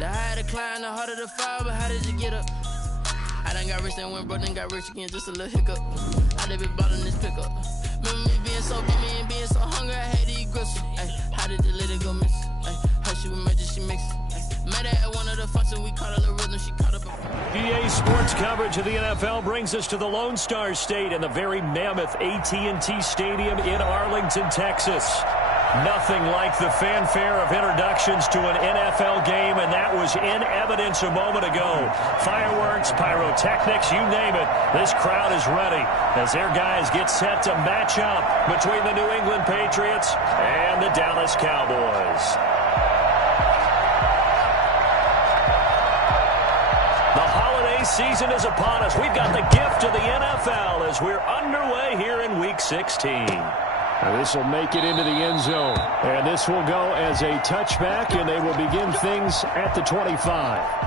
The higher the climb, the harder the fall, but how did you get up? I done got rich and went broke, then got rich again, just a little hiccup. I done been bought in this pickup. Remember me being so big, me and being so hungry, I had to eat gristle. How did the lady go miss? How she was magic, she mixed. Met her at one of the functions, we caught her the rhythm, she caught up. EA Sports coverage of the NFL brings us to the Lone Star State and the very mammoth AT&T Stadium in Arlington, Texas. Nothing like the fanfare of introductions to an NFL game, and that was in evidence a moment ago. Fireworks, pyrotechnics, you name it. This crowd is ready as their guys get set to match up between the New England Patriots and the Dallas Cowboys. The holiday season is upon us. We've got the gift of the NFL as we're underway here in Week 16. This will make it into the end zone. And this will go as a touchback, and they will begin things at the 25.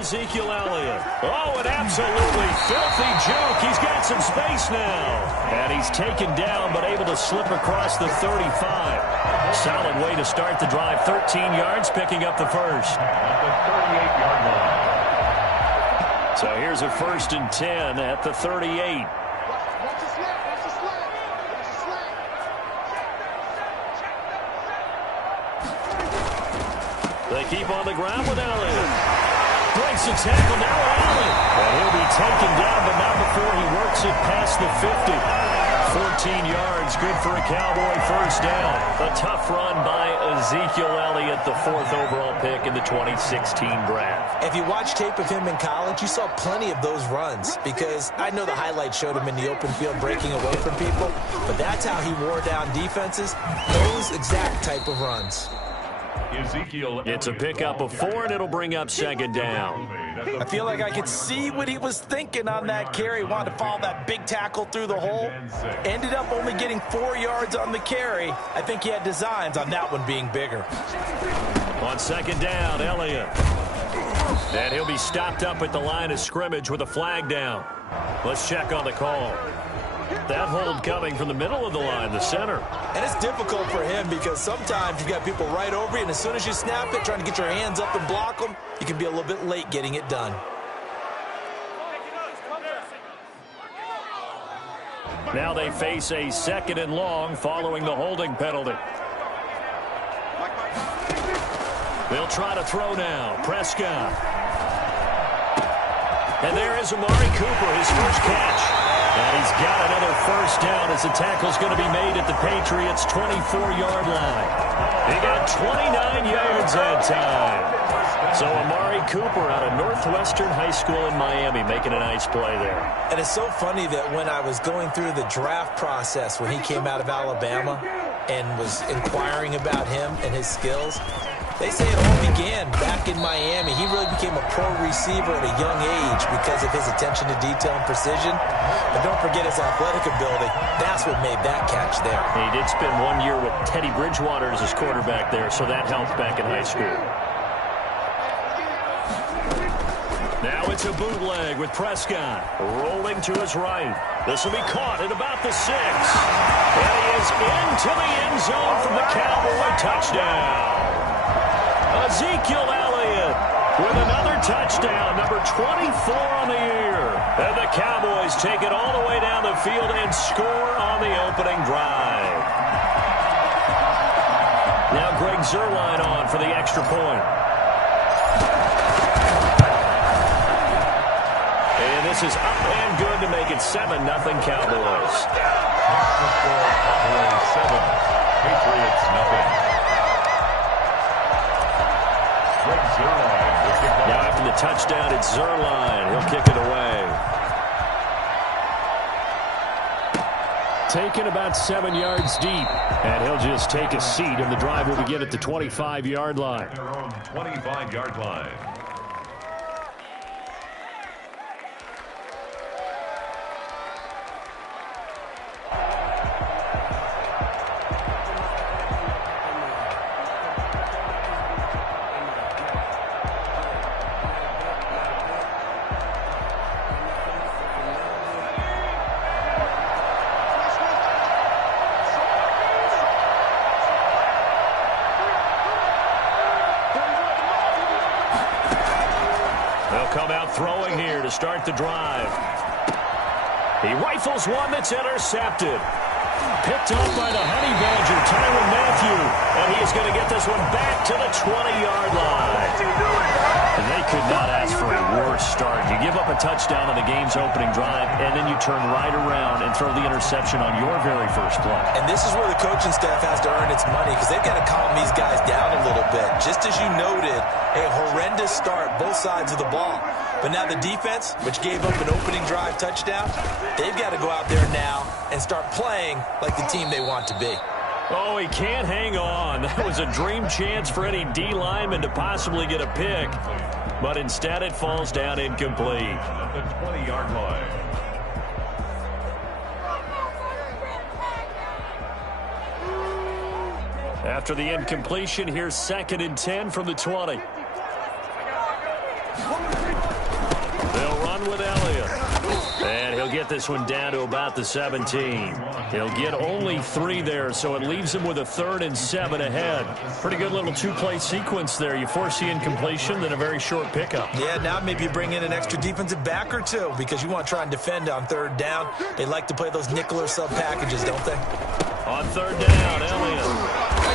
Ezekiel Elliott. Oh, an absolutely filthy juke. He's got some space now. And he's taken down, but able to slip across the 35. Solid way to start the drive. 13 yards, picking up the first. At the 38-yard line. So here's a 1st and 10 at the 38. They keep on the ground with Elliott. Breaks a tackle, now Allen. And he'll be taken down, but not before he works it past the 50. 14 yards, good for a Cowboy first down. A tough run by Ezekiel Elliott, the 4th overall pick in the 2016 draft. If you watch tape of him in college, you saw plenty of those runs because I know the highlights showed him in the open field breaking away from people, but that's how he wore down defenses, those exact type of runs. It's a pickup of 4, and it'll bring up 2nd down. I feel like I could see what he was thinking on that carry. Wanted to follow that big tackle through the hole. Ended up only getting 4 yards on the carry. I think he had designs on that one being bigger. On 2nd down, Elliott. And he'll be stopped up at the line of scrimmage with a flag down. Let's check on the call. That hold coming from the middle of the line, the center. And it's difficult for him because sometimes you've got people right over you, and as soon as you snap it, trying to get your hands up and block them, you can be a little bit late getting it done. Now they face a 2nd and long following the holding penalty. They'll try to throw now. Prescott. And there is Amari Cooper, his first catch. And he's got another first down as the tackle's going to be made at the Patriots' 24-yard line. He got 29 yards that time. So Amari Cooper out of Northwestern High School in Miami making a nice play there. And it's so funny that when I was going through the draft process when he came out of Alabama and was inquiring about him and his skills, they say it all began back in Miami. He really became a pro receiver at a young age because of his attention to detail and precision. But don't forget his athletic ability. That's what made that catch there. He did spend 1 year with Teddy Bridgewater as his quarterback there, so that helped back in high school. Now it's a bootleg with Prescott rolling to his right. This will be caught at about the 6. And he is into the end zone from the Cowboy touchdown. Ezekiel Elliott with another touchdown, number 24 on the year. And the Cowboys take it all the way down the field and score on the opening drive. Now Greg Zuerlein on for the extra point. And this is up and good to make it 7-0 Cowboys. 7, Patriots nothing. Now after the touchdown, it's Zuerlein. He'll kick it away. Taken about 7 yards deep. And he'll just take a seat, and the drive will begin at the 25-yard line. Their own 25-yard line. start the drive. He rifles one that's intercepted. Picked off by the Honey Badger, Tyrann Mathieu. And he's going to get this one back to the 20-yard line. And they could not ask for a worse start. You give up a touchdown on the game's opening drive, and then you turn right around and throw the interception on your very first play. And this is where the coaching staff has to earn its money, because they've got to calm these guys down a little bit. Just as you noted, a horrendous start, both sides of the ball. But now the defense, which gave up an opening drive touchdown, they've got to go out there now and start playing like the team they want to be. Oh, he can't hang on. That was a dream chance for any D lineman to possibly get a pick. But instead it falls down incomplete. At the 20-yard line. After the incompletion, here's 2nd and 10 from the 20. They'll run with Elliott. And he'll get this one down to about the 17. He'll get only 3 there, so it leaves him with a 3rd and 7 ahead. Pretty good little 2-play sequence there. You force the incompletion, then a very short pickup. Yeah, now maybe you bring in an extra defensive back or two, because you want to try and defend on 3rd down. They like to play those nickel or sub packages, don't they? On 3rd down, Elliott.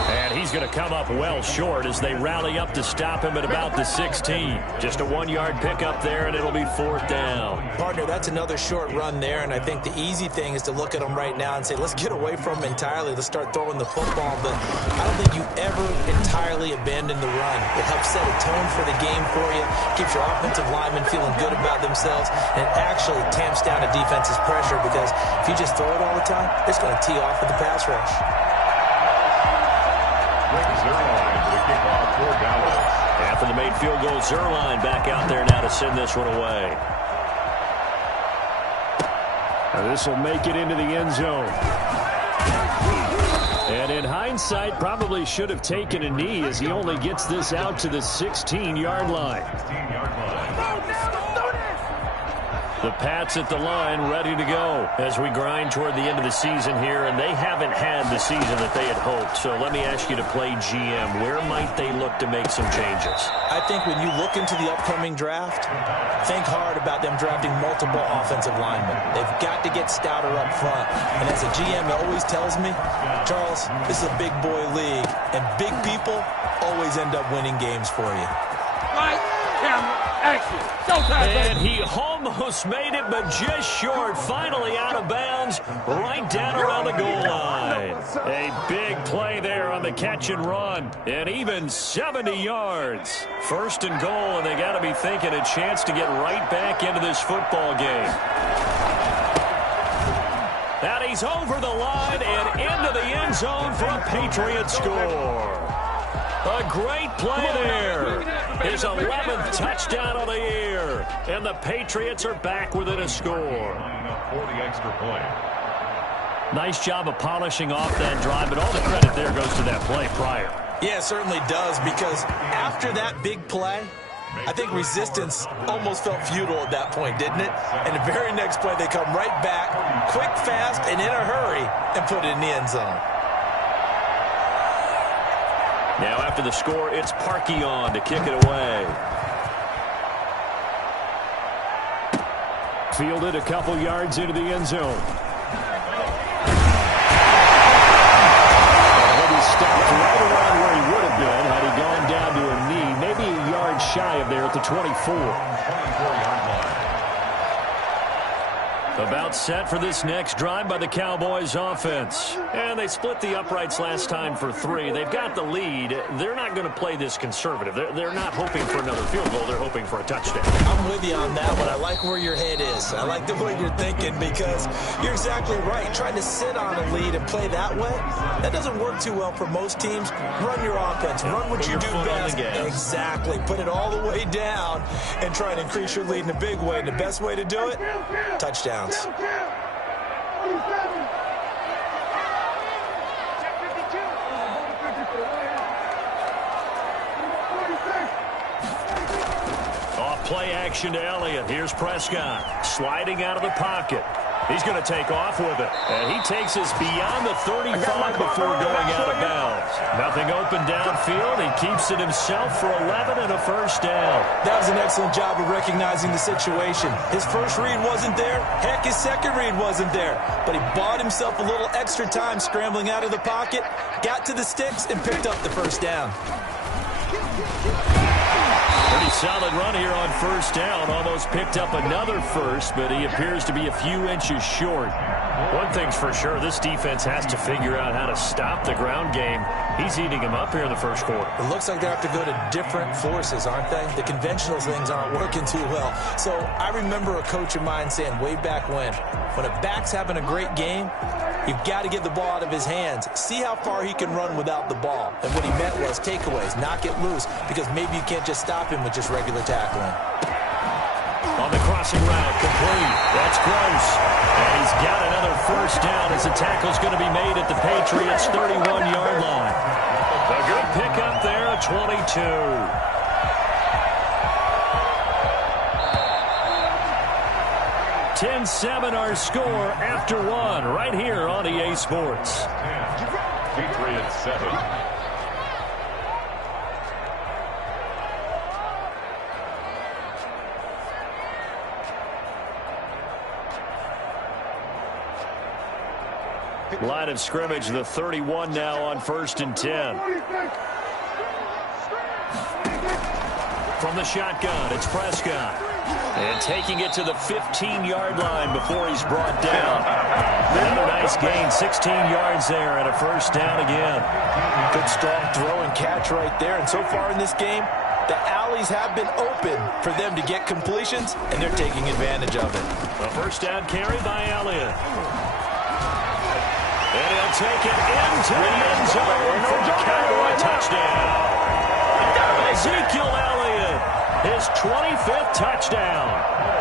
And he's going to come up well short as they rally up to stop him at about the 16. Just a 1-yard pickup there, and it'll be 4th down. Partner, that's another short run there, and I think the easy thing is to look at him right now and say, let's get away from him entirely. Let's start throwing the football. But I don't think you ever entirely abandon the run. It helps set a tone for the game for you, keeps your offensive linemen feeling good about themselves, and it actually tamps down a defense's pressure, because if you just throw it all the time, it's going to tee off with the pass rush. After the made field goal, Zuerlein back out there now to send this one away. Now this will make it into the end zone. And in hindsight, probably should have taken a knee, as he only gets this out to the 16-yard line. The Pats at the line, ready to go as we grind toward the end of the season here, and they haven't had the season that they had hoped. So let me ask you to play GM. Where might they look to make some changes? I think when you look into the upcoming draft, think hard about them drafting multiple offensive linemen. They've got to get stouter up front. And as a GM always tells me, Charles, this is a big boy league, and big people always end up winning games for you. Right, camera, action, showtime, and he almost made it, but just short. Finally out of bounds, right down around the goal line. A big play there on the catch and run, and even 70 yards. 1st and goal, and they got to be thinking a chance to get right back into this football game. And he's over the line and into the end zone for a Patriot score. A great play there. His 11th touchdown of the year. And the Patriots are back within a score. For the extra point. Nice job of polishing off that drive, but all the credit there goes to that play prior. Yeah, it certainly does, because after that big play, I think resistance almost felt futile at that point, didn't it? And the very next play, they come right back, quick, fast, and in a hurry, and put it in the end zone. Now after the score, it's Parkey on to kick it away. Fielded a couple yards into the end zone. And he stopped right around where he would have been had he gone down to a knee, maybe a yard shy of there at the 24. 24-yard line. About set for this next drive by the Cowboys offense. And they split the uprights last time for 3. They've got the lead. They're not going to play this conservative. They're not hoping for another field goal. They're hoping for a touchdown. I'm with you on that one. I like where your head is. I like the way you're thinking, because you're exactly right. Trying to sit on a lead and play that way, that doesn't work too well for most teams. Run your offense. Run what you do best. Exactly. Put it all the way down and try and increase your lead in a big way. And the best way to do it, touchdowns. Off play action to Elliott. Here's Prescott sliding out of the pocket. He's going to take off with it. And he takes us beyond the 35 before going out of bounds. Nothing open downfield. He keeps it himself for 11 and a first down. That was an excellent job of recognizing the situation. His first read wasn't there. Heck, his second read wasn't there. But he bought himself a little extra time scrambling out of the pocket, got to the sticks, and picked up the first down. Pretty solid run here on first down. Almost picked up another first, but he appears to be a few inches short. One thing's for sure, this defense has to figure out how to stop the ground game. He's eating him up here in the first quarter. It looks like they have to go to different forces, aren't they? The conventional things aren't working too well. So I remember a coach of mine saying way back when a back's having a great game, you've got to get the ball out of his hands. See how far he can run without the ball. And what he meant was takeaways, knock it loose, because maybe you can't just stop him with just regular tackling. On the crossing route, complete. That's Gross. And he's got another first down as the tackle's going to be made at the Patriots' 31-yard line. A good pickup there, a 22. (10-7) our score after one right here on EA Sports. Patriots 7. Line of scrimmage, the 31 now on 1st and 10. From the shotgun, it's Prescott. And taking it to the 15-yard line before he's brought down. Another nice gain, 16 yards there and a first down again. Good strong throw and catch right there. And so far in this game, the alleys have been open for them to get completions, and they're taking advantage of it. A first down carry by Elliott. And he'll take it into the end zone for a Cowboy touchdown. Ezekiel Elliott, his 25th touchdown,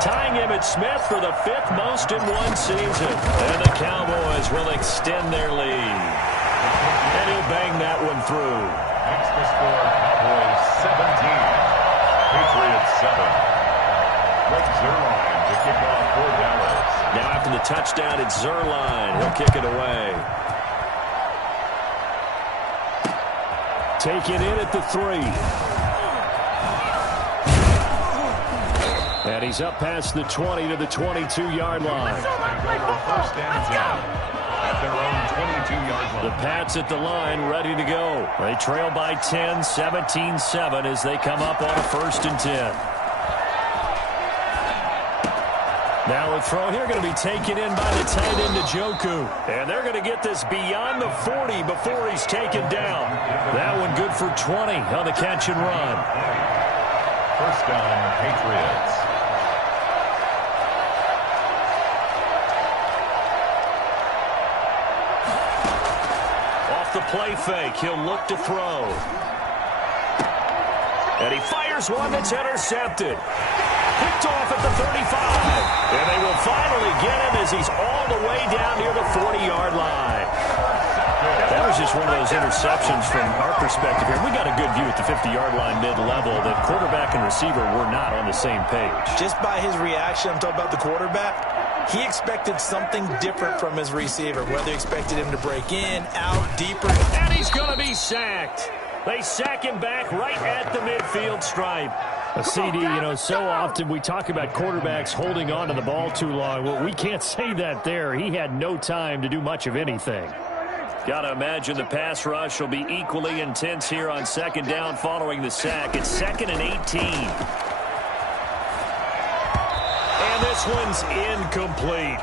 tying Emmitt Smith for the 5th most in one season. And the Cowboys will extend their lead. And he'll bang that one through. Extra score, Cowboys 17. Patriots 7. Greg Zuerlein to kick off for Dallas. Now after the touchdown, it's Zuerlein. He'll kick it away. Take it in at the 3. And he's up past the 20 to the 22-yard line. First and 10 at their own 22-yard line. The Pats at the line, ready to go. They trail by 10, 17-7 as they come up on a 1st and 10. Now a throw here going to be taken in by the tight end Njoku. And they're going to get this beyond the 40 before he's taken down. That one good for 20 on the catch and run. First down, Patriots. Off the play fake, he'll look to throw. And he fires one that's intercepted. Picked off at the 35. And they will finally get him as he's all the way down near the 40-yard line. That was just one of those interceptions from our perspective here. We got a good view at the 50-yard line mid-level that quarterback and receiver were not on the same page. Just by his reaction, I'm talking about the quarterback, he expected something different from his receiver, whether he expected him to break in, out, deeper. And he's going to be sacked. They sack him back right at the midfield stripe. A CD, so often we talk about quarterbacks holding on to the ball too long. Well, we can't say that there. He had no time to do much of anything. Got to imagine the pass rush will be equally intense here on 2nd down following the sack. It's 2nd and 18. And this one's incomplete.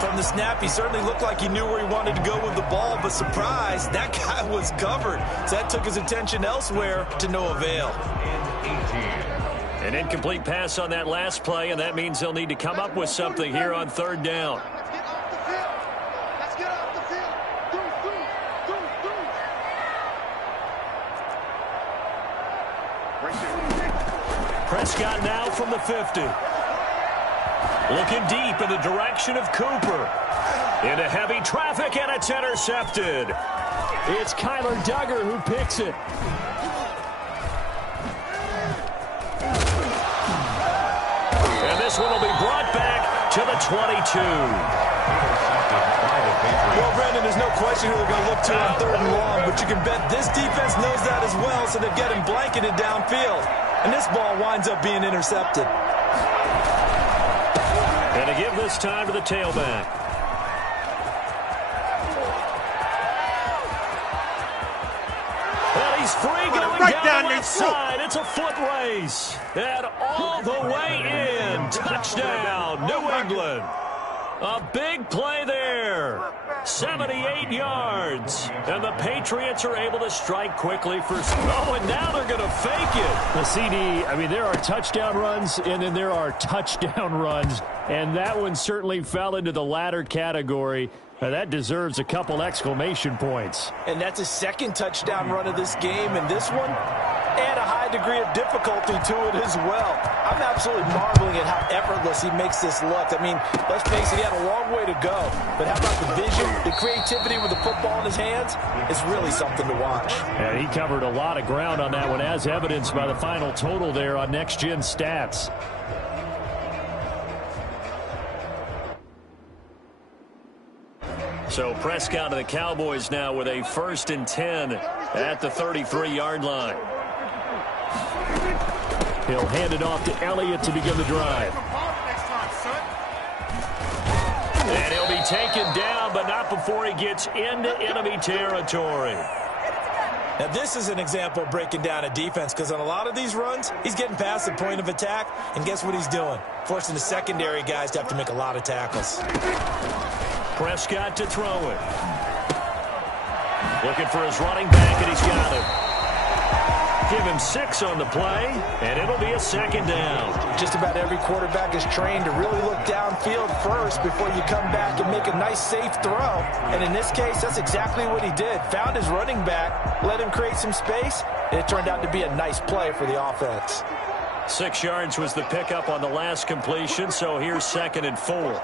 From the snap, he certainly looked like he knew where he wanted to go with the ball, but surprise, that guy was covered. So that took his attention elsewhere to no avail. An incomplete pass on that last play, and that means they'll need to come up with something here on 3rd down. Prescott now from the 50. Looking deep in the direction of Cooper. Into heavy traffic, and it's intercepted. It's Kyler Duggar who picks it. And this one will be brought back to the 22. Well, Brandon, there's no question who they're going to look to on 3rd and long, but you can bet this defense knows that as well, so they're getting blanketed downfield. And this ball winds up being intercepted. And to give this time to the tailback. And he's free going right down down the the left side. It's a foot race. And all the way in. Touchdown, New England. A big play there. 78 yards. And the Patriots are able to strike quickly for... Oh, and now they're going to fake it. The CD, I mean, there are touchdown runs, and then there are touchdown runs. And that one certainly fell into the latter category. Now, that deserves a couple exclamation points. And that's his second touchdown run of this game. And this one, add a high degree of difficulty to it as well. I'm absolutely marveling at how effortless he makes this look. I mean, let's face it, he had a long way to go. But how about the vision, the creativity with the football in his hands? It's really something to watch. And he covered a lot of ground on that one, as evidenced by the final total there on Next Gen Stats. So Prescott and the Cowboys now with a 1st and 10 at the 33-yard line. He'll hand it off to Elliott to begin the drive. And he'll be taken down, but not before he gets into enemy territory. Now, this is an example of breaking down a defense, because on a lot of these runs, he's getting past the point of attack, and guess what he's doing? Forcing the secondary guys to have to make a lot of tackles. Prescott to throw it. Looking for his running back, and he's got it. Give him 6 on the play, and it'll be a 2nd down. Just about every quarterback is trained to really look downfield first before you come back and make a nice, safe throw. And in this case, that's exactly what he did. Found his running back, let him create some space, and it turned out to be a nice play for the offense. 6 yards was the pickup on the last completion, so here's 2nd and 4.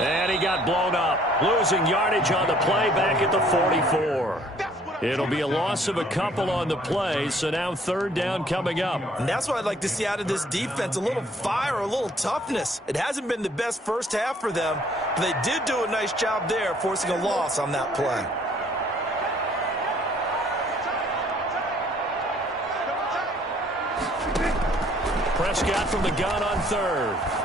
And he got blown up, losing yardage on the play back at the 44. It'll be a loss of a couple on the play, so now 3rd down coming up. And that's what I'd like to see out of this defense, a little fire, a little toughness. It hasn't been the best first half for them, but they did do a nice job there, forcing a loss on that play. Prescott from the gun on 3rd.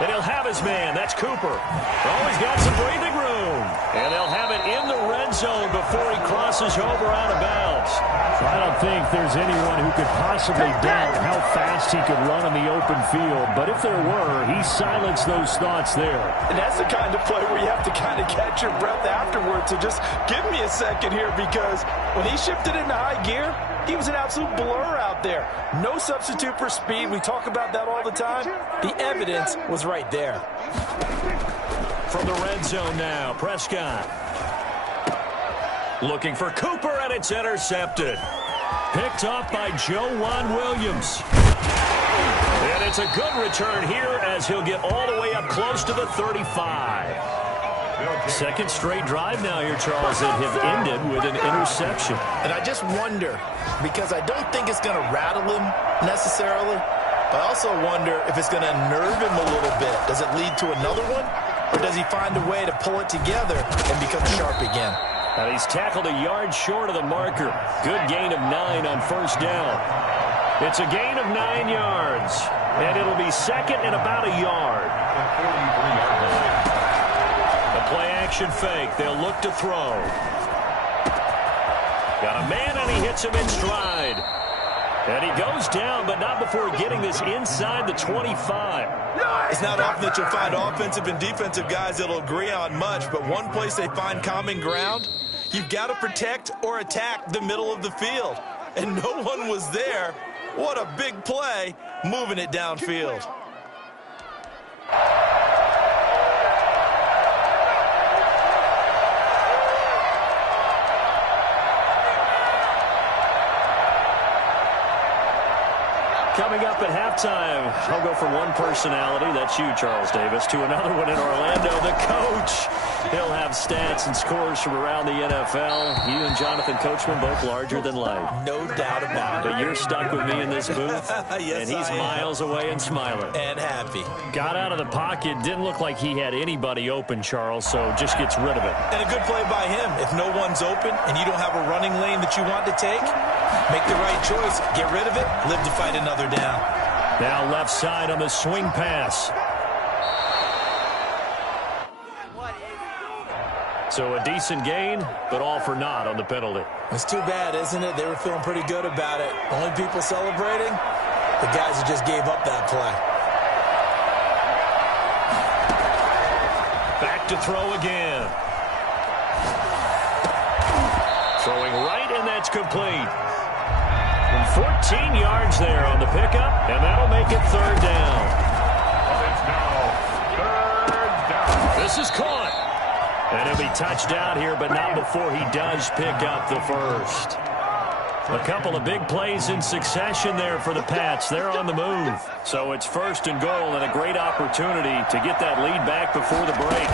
And he'll have his man. That's Cooper. Oh, he's got some breathing room. And they'll have it in the red zone before he crosses over out of bounds. I don't think there's anyone who could possibly doubt how fast he could run on the open field. But if there were, he silenced those thoughts there. And that's the kind of play where you have to kind of catch your breath afterwards. So just give me a second here, because when he shifted into high gear, he was an absolute blur out there. No substitute for speed. We talk about that all the time. The evidence was right there. From the red zone now, Prescott. Looking for Cooper, and it's intercepted. Picked off by Joejuan Williams. And it's a good return here as he'll get all the way up close to the 35. 2nd straight drive now here, Charles, that have ended with an interception. And I just wonder, because I don't think it's going to rattle him necessarily, but I also wonder if it's going to nerve him a little bit. Does it lead to another one, or does he find a way to pull it together and become sharp again? And he's tackled a yard short of the marker. Good gain of 9 on 1st down. It's a gain of 9 yards, and it'll be 2nd and about a yard. Play-action fake. They'll look to throw. Got a man, and he hits him in stride. And he goes down, but not before getting this inside the 25. It's not often that you'll find offensive and defensive guys that'll agree on much, but one place they find common ground, you've got to protect or attack the middle of the field. And no one was there. What a big play, moving it downfield. Coming up at halftime, I'll go from one personality, that's you, Charles Davis, to another one in Orlando, the coach. He'll have stats and scores from around the NFL. You and Jonathan Coachman, both larger than life. No doubt about it. But you're stuck with me in this booth, yes, and he's miles away and smiling. And happy. Got out of the pocket, didn't look like he had anybody open, Charles, so just gets rid of it. And a good play by him. If no one's open and you don't have a running lane that you want to take, make the right choice. Get rid of it. Live to fight another down. Now left side on the swing pass. So a decent gain, but all for naught on the penalty. It's too bad, isn't it? They were feeling pretty good about it. Only people celebrating, the guys who just gave up that play. Back to throw again. Throwing right, and that's complete. 14 yards there on the pickup, and that'll make it third down. It's now third down. This is caught. And he'll be touched out here, but not before he does pick up the first. A couple of big plays in succession there for the Pats. They're on the move. So it's first and goal, and a great opportunity to get that lead back before the break.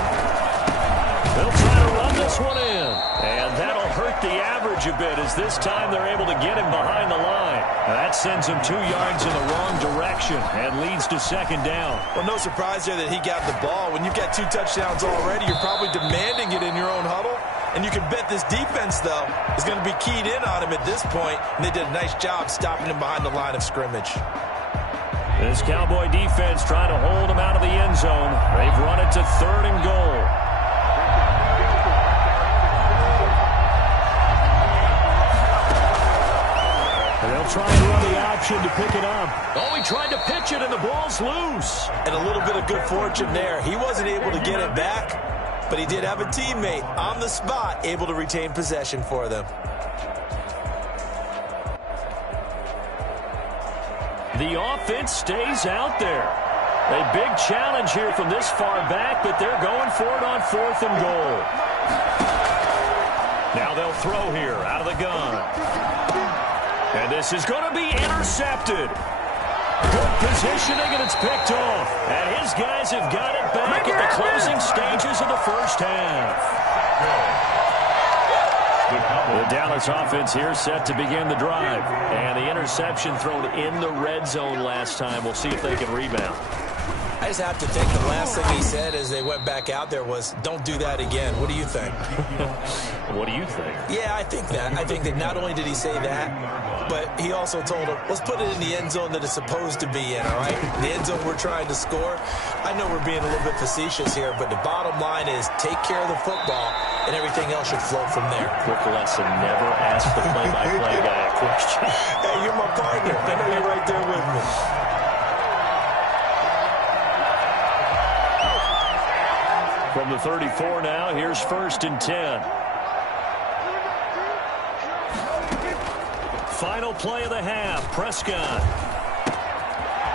They'll try to run this one in. And that'll hurt the average a bit, as this time they're able to get him behind the line. That sends him 2 yards in the wrong direction and leads to second down. Well, no surprise there that he got the ball. When you've got 2 touchdowns already, you're probably demanding it in your own huddle. And you can bet this defense, though, is going to be keyed in on him at this point. And they did a nice job stopping him behind the line of scrimmage. This Cowboy defense trying to hold him out of the end zone. They've run it to third and goal. They'll try and run the option to pick it up. Oh, he tried to pitch it, and the ball's loose. And a little bit of good fortune there. He wasn't able to get it back, but he did have a teammate on the spot able to retain possession for them. The offense stays out there. A big challenge here from this far back, but they're going for it on fourth and goal. Now they'll throw here out of the gun. And this is going to be intercepted. Good positioning, and it's picked off. And his guys have got it back at the closing stages of the first half. The Dallas offense here set to begin the drive. And the interception thrown in the red zone last time. We'll see if they can rebound. I just have to think the last thing he said as they went back out there was, don't do that again. What do you think? What do you think? Yeah, I think that. I think that not only did he say that, but he also told him, let's put it in the end zone that it's supposed to be in, all right? The end zone we're trying to score. I know we're being a little bit facetious here, but the bottom line is take care of the football, and everything else should flow from there. Quick lesson, never ask the play-by-play guy a question. Hey, you're my partner. I know you're right there with me. From the 34 now, here's first and 10. Final play of the half, Prescott.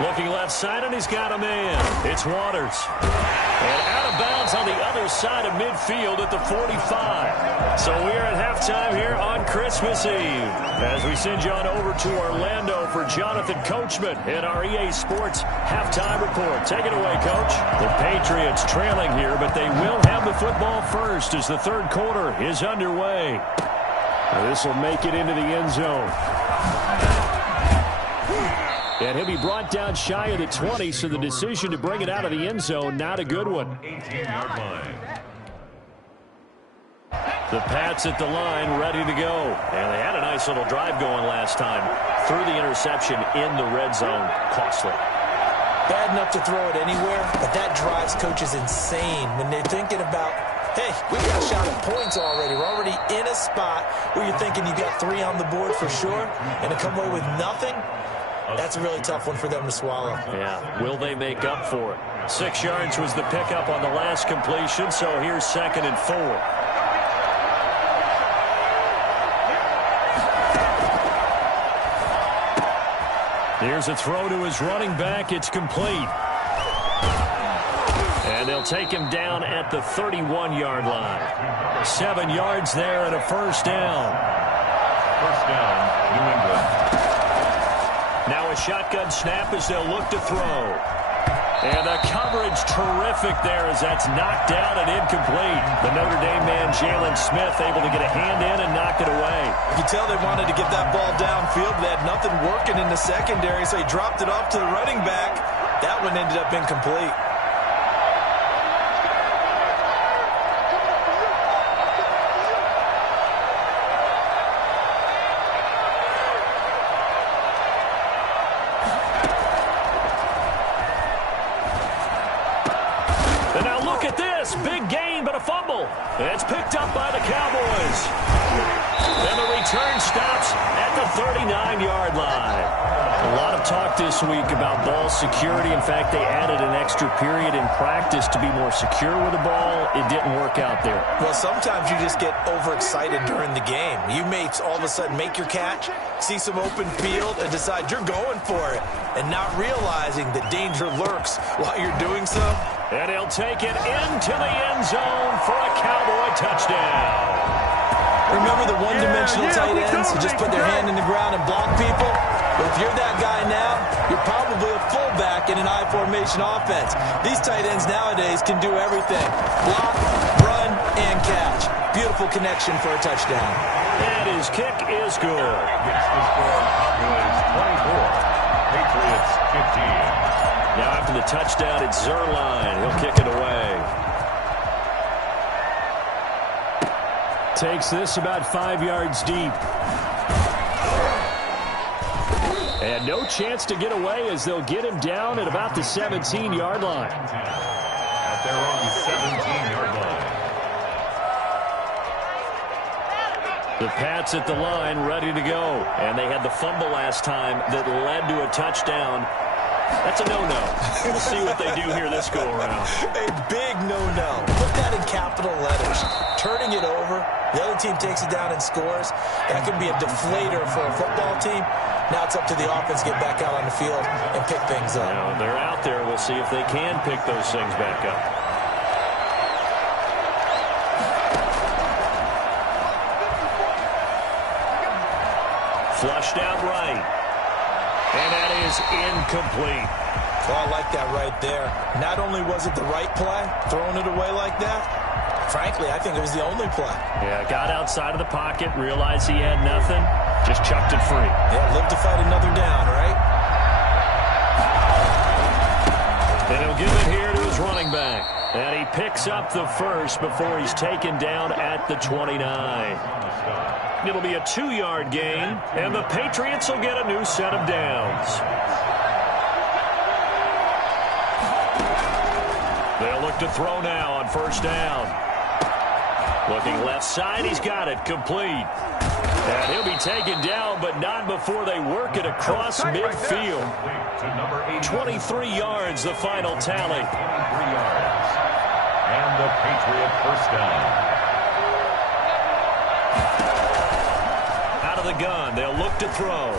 Looking left side, and he's got a man. It's Waters. And out of bounds on the other side of midfield at the 45. So we are at halftime here on Christmas Eve. As we send you on over to Orlando for Jonathan Coachman in our EA Sports Halftime Report. Take it away, Coach. The Patriots trailing here, but they will have the football first as the third quarter is underway. This will make it into the end zone. And he'll be brought down shy of the 20, so the decision to bring it out of the end zone, not a good one. 18-yard line. The Pats at the line, ready to go. And they had a nice little drive going last time. Threw the interception in the red zone. Costly. Bad enough to throw it anywhere, but that drives coaches insane when they're thinking about, hey, we've got a shot at points already. We're already in a spot where you're thinking you got 3 on the board for sure, and to come away with nothing, that's a really tough one for them to swallow. Yeah, will they make up for it? 6 yards was the pickup on the last completion, so here's second and 4. Here's a throw to his running back. It's complete. And they'll take him down at the 31-yard line. 7 yards there and a first down. First down, New England. Now a shotgun snap as they'll look to throw. And the coverage terrific there as that's knocked down and incomplete. The Notre Dame man, Jalen Smith, able to get a hand in and knock it away. You can tell they wanted to get that ball downfield. They had nothing working in the secondary, so he dropped it off to the running back. That one ended up incomplete. Big gain, but a fumble. It's picked up by the Cowboys. And the return stops at the 39-yard line. A lot of talk this week about ball security. In fact, they added an extra period in practice to be more secure with the ball. It didn't work out there. Well, sometimes you just get overexcited during the game. You may all of a sudden make your catch, see some open field, and decide you're going for it, and not realizing that danger lurks while you're doing so. And he'll take it into the end zone for a Cowboy touchdown. Remember the one-dimensional tight ends who just put their hand in the ground and block people? Well, if you're that guy now, you're probably a fullback in an I-formation offense. These tight ends nowadays can do everything. Block, run, and catch. Beautiful connection for a touchdown. And his kick is good. The score is 24. Patriots 15. Now after the touchdown, it's Zuerlein. He'll kick it away. Takes this about 5 yards deep. And no chance to get away as they'll get him down at about the 17-yard line. At their own 17-yard line. The Pats at the line ready to go. And they had the fumble last time that led to a touchdown. That's a no-no. We'll see what they do here this go-around. A big no-no. Put that in capital letters. Turning it over, the other team takes it down and scores. That can be a deflator for a football team. Now it's up to the offense to get back out on the field and pick things up. Now, they're out there. We'll see if they can pick those things back up. Flushed out right. And that is incomplete. Well, I like that right there. Not only was it the right play, throwing it away like that, frankly, I think it was the only play. Yeah, got outside of the pocket, realized he had nothing, just chucked it free. Yeah, live to fight another down, right? And he'll give it here to his running back. And he picks up the first before he's taken down at the 29. It'll be a 2-yard gain, and the Patriots will get a new set of downs. They'll look to throw now on first down. Looking left side, he's got it complete. And he'll be taken down, but not before they work it across midfield. 23 yards, the final tally. 23 yards. And the Patriot first down. The gun, they'll look to throw.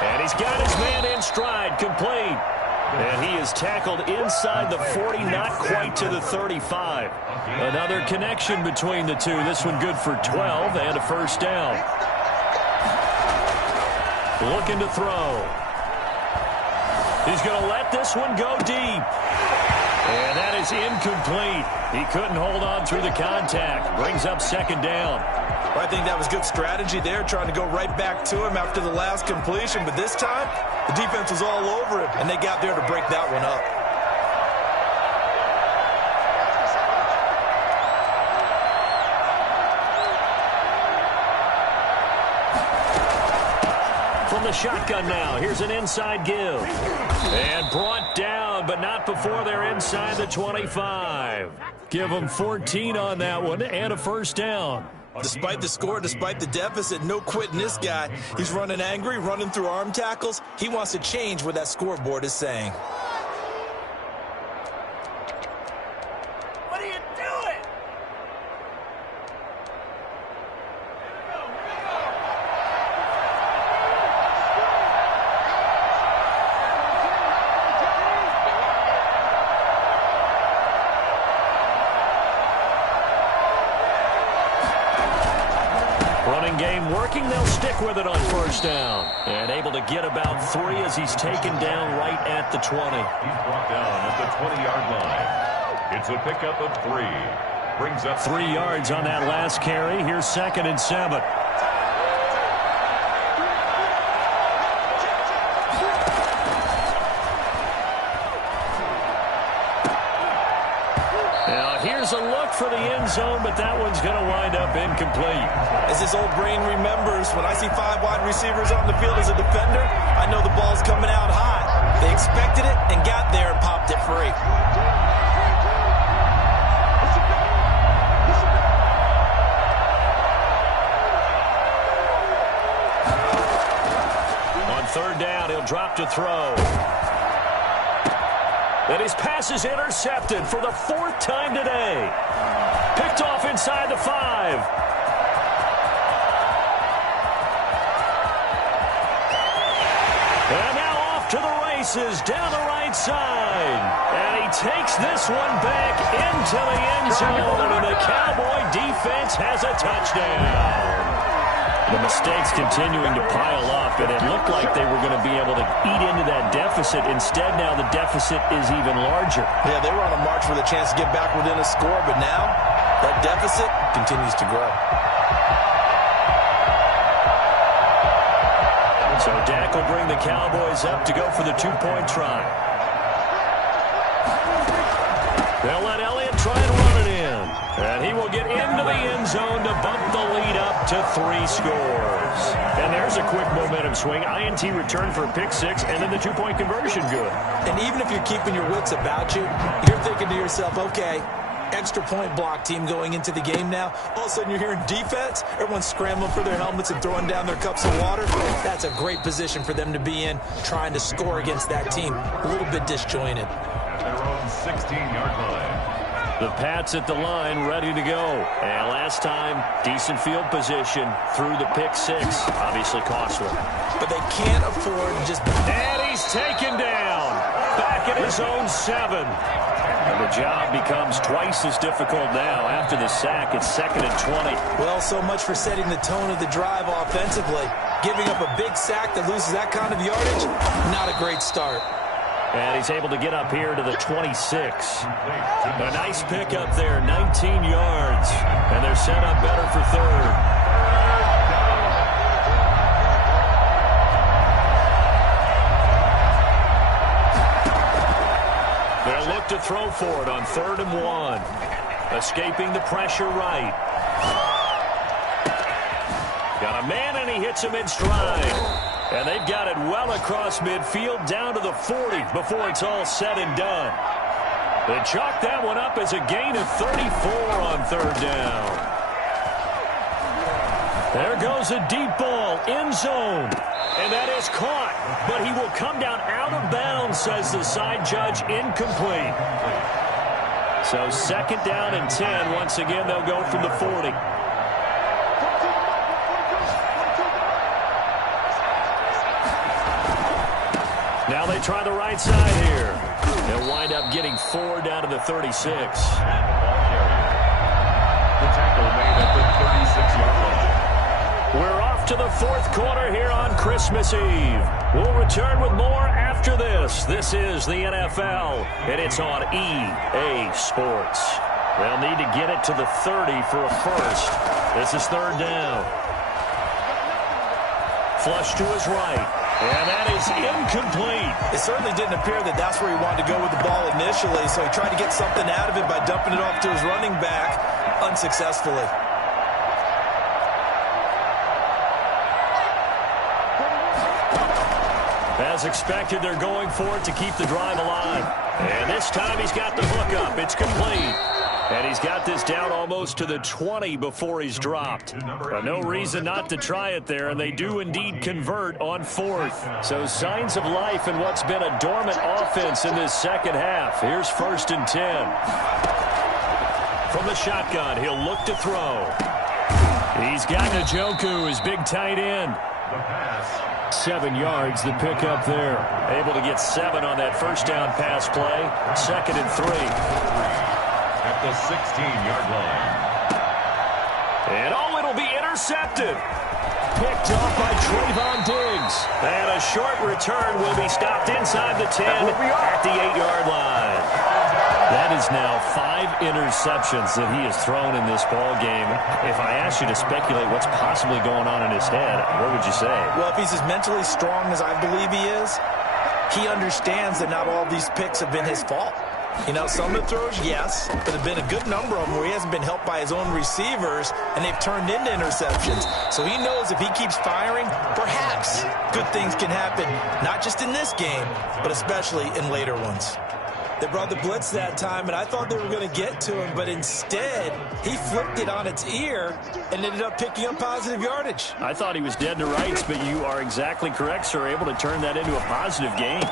And he's got his man in stride, complete. And he is tackled inside the 40, not quite to the 35. Another connection between the two. This one good for 12 and a first down. Looking to throw. He's going to let this one go deep. And that is incomplete. He couldn't hold on through the contact. Brings up second down. Well, I think that was good strategy there, trying to go right back to him after the last completion. But this time, the defense was all over him, and they got there to break that one up. From the shotgun now, here's an inside give. And brought down, but not before they're inside the 25. Give them 14 on that one and a first down. Despite the score, despite the deficit, no quitting this guy. He's running angry, running through arm tackles. He wants to change what that scoreboard is saying. What are you doing? Running game work. working. They'll stick with it on first down. And able to get about 3 as he's taken down right at the 20. He's brought down at the 20-yard line. It's a pickup of 3. Brings up 3 yards on that last carry. Here's 2nd and 7. Now here's a look for the end zone, but that one's going to wind up incomplete. As his old brain remembers, when I see 5 wide receivers on the field as a defender, I know the ball's coming out hot. They expected it and got there and popped it free. Third down, he'll drop to throw. And his pass is intercepted for the 4th time today. Picked off inside the 5. And now off to the races down the right side. And he takes this one back into the end zone. And the Cowboy defense has a touchdown. The mistakes continuing to pile up, and it looked like they were going to be able to eat into that deficit. Instead, now the deficit is even larger. Yeah, they were on a march for the chance to get back within a score, but now that deficit continues to grow. So Dak will bring the Cowboys up to go for the 2-point try. They'll let Elliott try and run it in. And he will get into the end zone to bump the lead up to 3 scores. And there's a quick momentum swing. INT return for a pick 6, and then the 2-point conversion good. And even if you're keeping your wits about you, you're thinking to yourself, okay, extra point block team going into the game now. All of a sudden you're hearing defense. Everyone's scrambling for their helmets and throwing down their cups of water. That's a great position for them to be in, trying to score against that team. A little bit disjointed. their own 16-yard line. The Pats at the line, ready to go. And last time, decent field position through the pick 6. Obviously costly. But they can't afford just... And he's taken down. Back at his own 7. And the job becomes twice as difficult now. After the sack, it's 2nd and 20. Well, so much for setting the tone of the drive offensively. Giving up a big sack that loses that kind of yardage, not a great start. And he's able to get up here to the 26. A nice pickup there, 19 yards. And they're set up better for 3rd. They'll look to throw for it on 3rd and 1. Escaping the pressure right. Got a man and he hits him in stride. And they've got it well across midfield down to the 40 before it's all said and done. They chalk that one up as a gain of 34 on 3rd down. There goes a deep ball, end zone. And that is caught. But he will come down out of bounds, says the side judge, incomplete. So 2nd down and 10. Once again, they'll go from the 40. Now they try the right side here. They'll wind up getting 4 down to the 36. The tackle made at the 36-yard line. We're off to the 4th quarter here on Christmas Eve. We'll return with more after this. This is the NFL, and it's on EA Sports. They'll need to get it to the 30 for a first. This is 3rd down. Flush to his right. And that is incomplete. It certainly didn't appear that that's where he wanted to go with the ball initially, so he tried to get something out of it by dumping it off to his running back unsuccessfully. As expected, they're going for it to keep the drive alive. And this time he's got the hook up. It's complete. And he's got this down almost to the 20 before he's dropped. No reason not to try it there, and they do indeed convert on 4th. So signs of life in what's been a dormant offense in this second half. Here's 1st and 10. From the shotgun, he'll look to throw. He's got Njoku, his big tight end. 7 yards, the pickup there. Able to get 7 on that first down pass play. 2nd and 3. At the 16-yard line. And it'll be intercepted. picked off by Trayvon Diggs. And a short return will be stopped inside the 10 at the 8-yard line. That is now 5 interceptions that he has thrown in this ball game. If I asked you to speculate what's possibly going on in his head, what would you say? Well, if he's as mentally strong as I believe he is, he understands that not all these picks have been his fault. You know, some of the throws, yes, but there have been a good number of them where he hasn't been helped by his own receivers, and they've turned into interceptions. So he knows if he keeps firing, perhaps good things can happen, not just in this game, but especially in later ones. They brought the blitz that time, and I thought they were going to get to him, but instead, he flipped it on its ear and ended up picking up positive yardage. I thought he was dead to rights, but you are exactly correct, sir, able to turn that into a positive gain.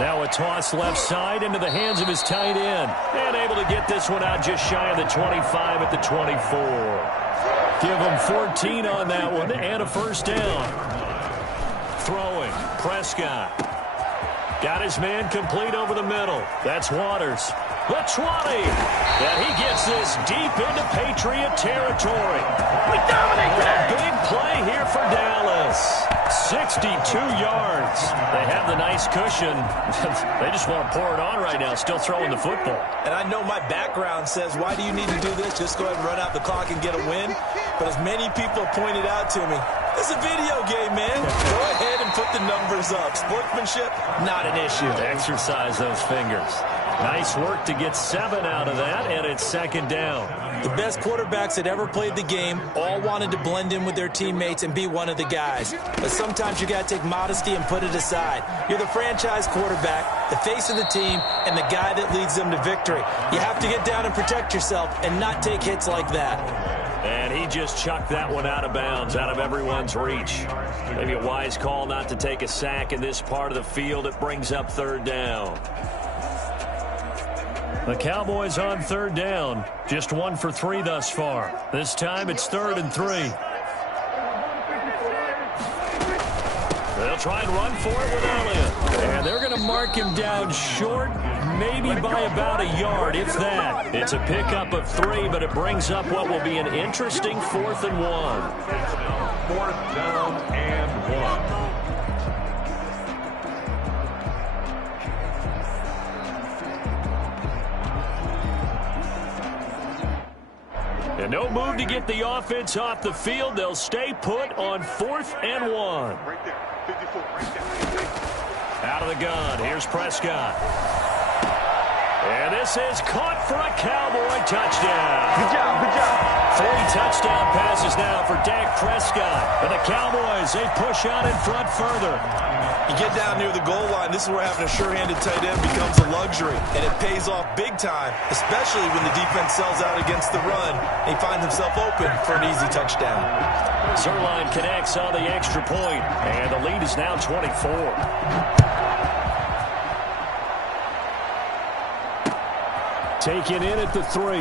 Now a toss left side into the hands of his tight end. And able to get this one out just shy of the 25 at the 24. Give him 14 on that one and a first down. Throwing, Prescott. Got his man complete over the middle. That's Waters. The 20. And he gets this deep into Patriot territory. We dominate today. Big play here for Dallas. 62 yards. They have the nice cushion. They just want to pour it on right now, still throwing the football. And I know my background says, why do you need to do this? Just go ahead and run out the clock and get a win. But as many people pointed out to me, it's a video game, man. Go ahead and put the numbers up. Sportsmanship, not an issue. Exercise those fingers. Nice work to get 7 out of that, and it's second down. The best quarterbacks that ever played the game all wanted to blend in with their teammates and be one of the guys. But sometimes you got to take modesty and put it aside. You're the franchise quarterback, the face of the team, and the guy that leads them to victory. You have to get down and protect yourself and not take hits like that. And he just chucked that one out of bounds, out of everyone's reach. Maybe a wise call not to take a sack in this part of the field. It brings up third down. The Cowboys on third down. Just 1 for 3 thus far. This time it's 3rd and 3. They'll try and run for it with Elliott. And they're going to mark him down short, maybe by about a yard, if that. It's a pickup of 3, but it brings up what will be an interesting 4th and 1. 4th down and 1. And no move to get the offense off the field. They'll stay put on 4th and 1. Out of the gun. Here's Prescott. And this is caught for a Cowboy touchdown. Good job, good job. 3 touchdown passes now for Dak Prescott. And the Cowboys, they push out in front further. You get down near the goal line, this is where having a sure-handed tight end becomes a luxury, and it pays off big time, especially when the defense sells out against the run, and he finds himself open for an easy touchdown. Zuerlein connects on the extra point, and the lead is now 24. Taken in at the 3.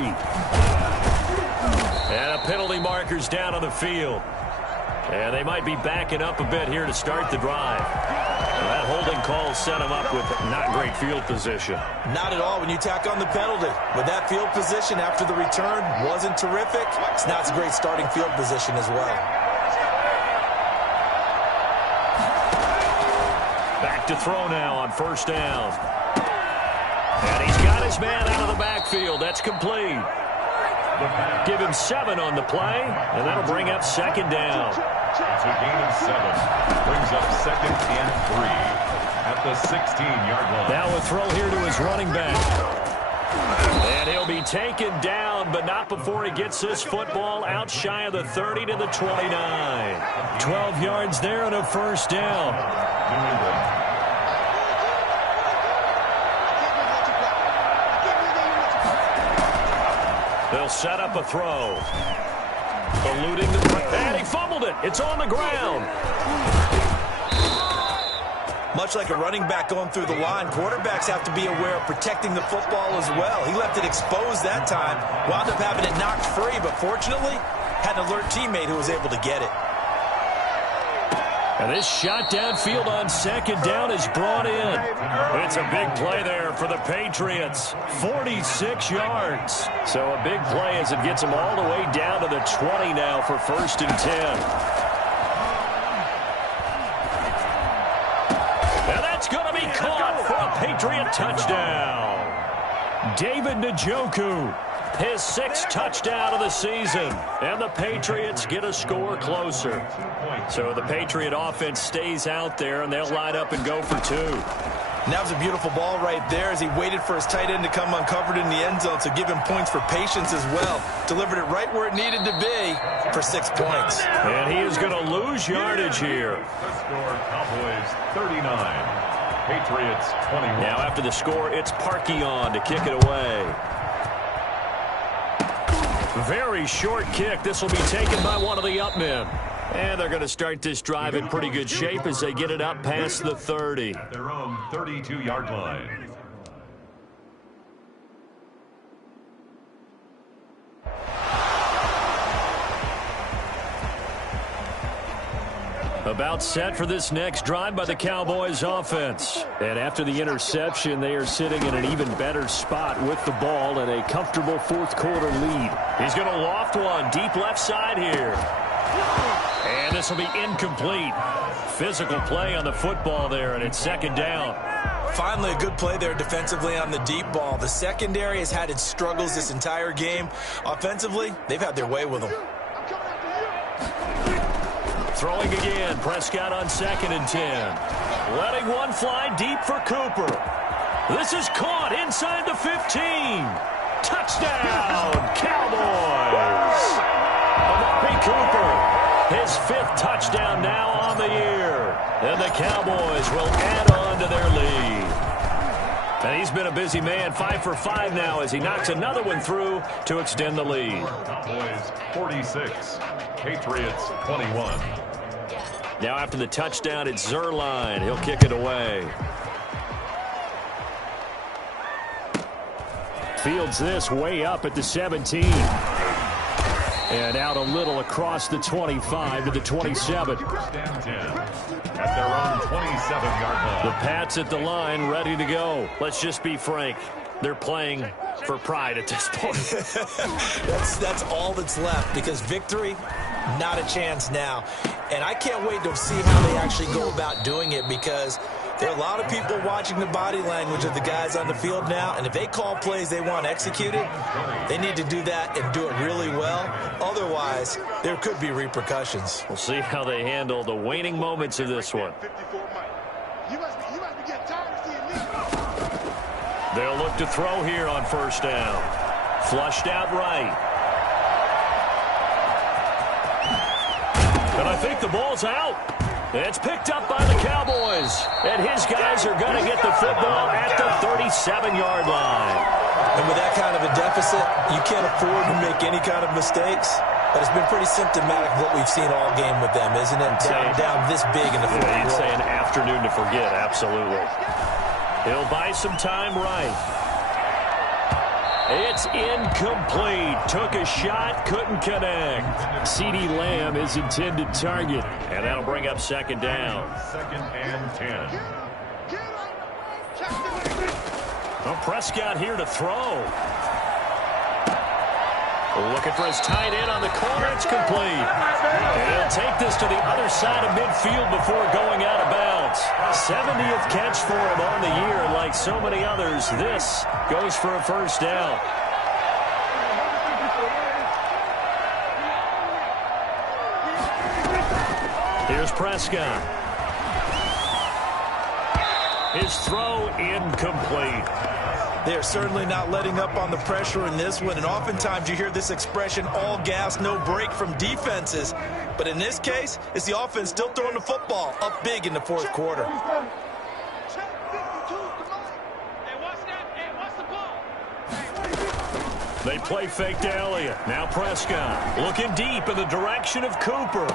And a penalty marker's down on the field. And they might be backing up a bit here to start the drive. And that holding call set them up with not great field position. Not at all when you tack on the penalty. With that field position after the return wasn't terrific, it's not a great starting field position as well. Back to throw now on first down. And he's got his man out of the backfield. That's complete. Give him 7 on the play, and that'll bring up second down. It's a gain of 7. Brings up 2nd and 3 at the 16-yard line. Now a throw here to his running back. And he'll be taken down, but not before he gets this football out shy of the 30 to the 29. 12 yards there and a first down. They'll set up a throw. Eluding the... And he fumbled it. It's on the ground. Much like a running back going through the line, quarterbacks have to be aware of protecting the football as well. He left it exposed that time, wound up having it knocked free, but fortunately, had an alert teammate who was able to get it. And this shot downfield on second down is brought in. It's a big play there for the Patriots. 46 yards. So a big play as it gets them all the way down to the 20 now for 1st and 10. Patriot touchdown. David Njoku, his 6th touchdown of the season. And the Patriots get a score closer. So the Patriot offense stays out there, and they'll line up and go for 2. And that was a beautiful ball right there as he waited for his tight end to come uncovered in the end zone, so give him points for patience as well. Delivered it right where it needed to be for 6 points. And he is going to lose yardage here. The score, Cowboys 39, Patriots 21. Now after the score, it's Parkeon to kick it away. Very short kick. This will be taken by one of the up men. And they're going to start this drive in pretty good shape as they get it up past the 30. At their own 32-yard line. About set for this next drive by the Cowboys offense. And after the interception, they are sitting in an even better spot with the ball and a comfortable fourth-quarter lead. He's going to loft one deep left side here. And this will be incomplete. Physical play on the football there, and it's 2nd down. Finally, a good play there defensively on the deep ball. The secondary has had its struggles this entire game. Offensively, they've had their way with them. Throwing again, Prescott on 2nd and 10. Letting one fly deep for Cooper. This is caught inside the 15. Touchdown, Cowboys! Amari Cooper, his 5th touchdown now on the year. And the Cowboys will add on to their lead. And he's been a busy man, 5 for 5 now as he knocks another one through to extend the lead. Cowboys 46, Patriots 21. Now after the touchdown, it's Zuerlein. He'll kick it away. Fields this way up at the 17. And out a little across the 25 to the 27. First and 10 at their own 27-yard line. The Pats at the line, ready to go. Let's just be frank. They're playing for pride at this point. That's all that's left, because victory, not a chance now. And I can't wait to see how they actually go about doing it, because there are a lot of people watching the body language of the guys on the field now, and if they call plays they want executed, they need to do that and do it really well. Otherwise, there could be repercussions. We'll see how they handle the waning moments of this one. They'll look to throw here on 1st down. Flushed out right. And I think the ball's out. It's picked up by the Cowboys. And his guys are going to get the football at the 37-yard line. And with that kind of a deficit, you can't afford to make any kind of mistakes. But it's been pretty symptomatic of what we've seen all game with them, isn't it? Down this big in the fourth quarter. You'd say an afternoon to forget, absolutely. He'll buy some time right. It's incomplete. Took a shot, couldn't connect. CeeDee Lamb is intended target. And that'll bring up 2nd down. 2nd and 10. Well, Prescott here to throw. Looking for his tight end on the corner. It's complete. And he'll take this to the other side of midfield before going out of bounds. 70th catch for him on the year. And like so many others, this goes for a 1st down. Here's Prescott. His throw incomplete. They're certainly not letting up on the pressure in this one, and oftentimes you hear this expression, all gas, no break from defenses. But in this case, it's the offense still throwing the football up big in the fourth quarter. They play fake to Elliott. Now Prescott looking deep in the direction of Cooper.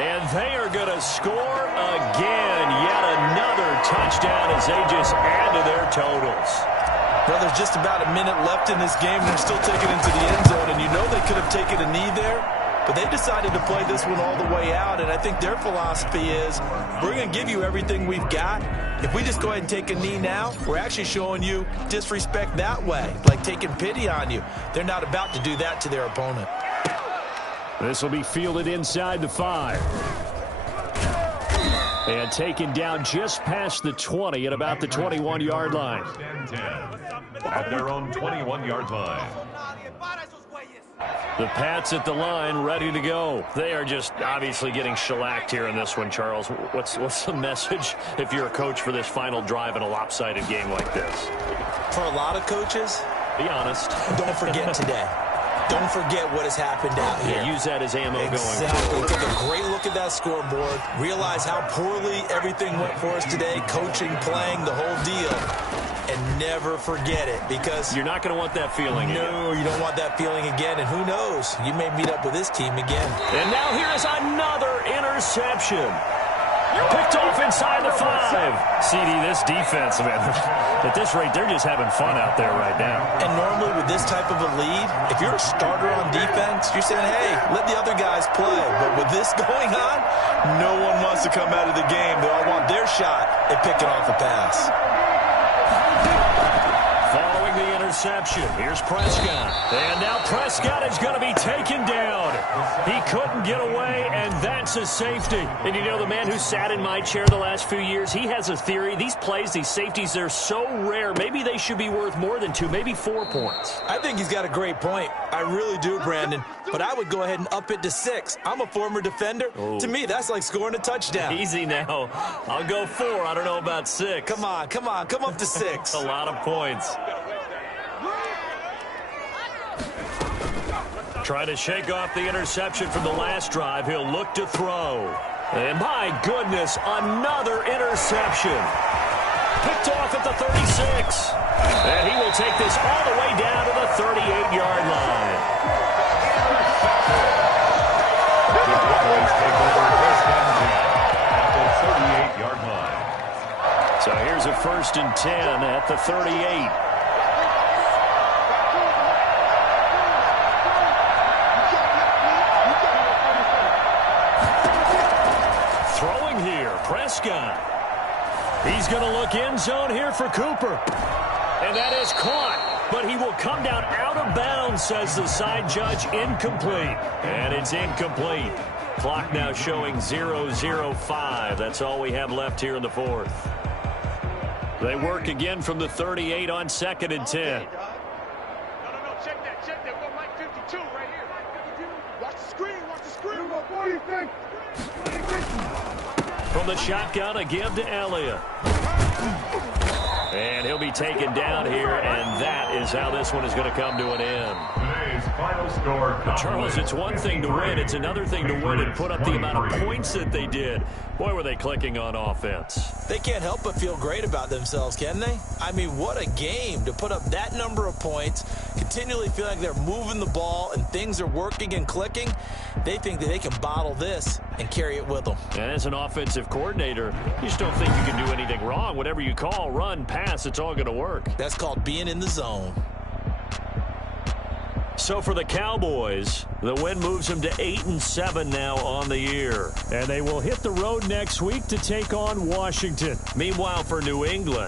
And they are going to score again. Yet another touchdown as they just add to their totals. Well, there's just about a minute left in this game. They're still taking it into the end zone, and you know they could have taken a knee there, but they decided to play this one all the way out, and I think their philosophy is, we're going to give you everything we've got. If we just go ahead and take a knee now, we're actually showing you disrespect that way, like taking pity on you. They're not about to do that to their opponent. This will be fielded inside the 5. And taken down just past the 20 at about the 21-yard line. At their own 21-yard line. The Pats at the line, ready to go. They are just obviously getting shellacked here in this one, Charles. What's the message if you're a coach for this final drive in a lopsided game like this? For a lot of coaches, be honest. Don't forget today. Don't forget what has happened out here. Yeah, use that as ammo going forward. Take a great look at that scoreboard. Realize how poorly everything went for us today. Coaching, playing, the whole deal. And never forget it, because you're not going to want that feeling again. No, you don't want that feeling again. And who knows? You may meet up with this team again. And now here's another interception. Picked off inside the 5. CD, this defense, man, at this rate, they're just having fun out there right now. And normally with this type of a lead, if you're a starter on defense, you're saying, hey, let the other guys play. But with this going on, no one wants to come out of the game. They all want their shot at picking off a pass. Following the interception, here's Prescott. And now Prescott is going to be taken down. He couldn't get away, and that's a safety. And you know, the man who sat in my chair the last few years, he has a theory. These plays, these safeties, they're so rare. Maybe they should be worth more than 2, maybe 4 points. I think he's got a great point. I really do, Brandon. But I would go ahead and up it to 6. I'm a former defender. Oh. To me, that's like scoring a touchdown. Easy now. I'll go 4. I don't know about 6. Come on. Come up to 6. A lot of points. Trying to shake off the interception from the last drive. He'll look to throw. And my goodness, another interception. Picked off at the 36. And he will take this all the way down to the 38-yard line. The Cowboys take over first and 10 at the 38-yard line. So here's a 1st and 10 at the 38. Prescott. He's going to look end zone here for Cooper. And that is caught. But he will come down out of bounds, says the side judge. Incomplete. And it's incomplete. Clock now showing 0:05. That's all we have left here in the 4th. They work again from the 38 on 2nd and 10. No, check that. We're Mike 52 right here. Watch the screen. What do you think? From the shotgun, a give to Elliott. And he'll be taken down here, and that is how this one is going to come to an end. Today's final score. Charles, it's one thing to win. It's another thing to win and put up the amount of points that they did. Boy, were they clicking on offense. They can't help but feel great about themselves, can they? I mean, what a game to put up that number of points, continually feel like they're moving the ball and things are working and clicking. They think that they can bottle this and carry it with them. And as an offensive coordinator, you just don't think you can do anything wrong. Whatever you call, run, pass, it's all going to work. That's called being in the zone. So for the Cowboys, the win moves them to 8-7 now on the year. And they will hit the road next week to take on Washington. Meanwhile, for New England,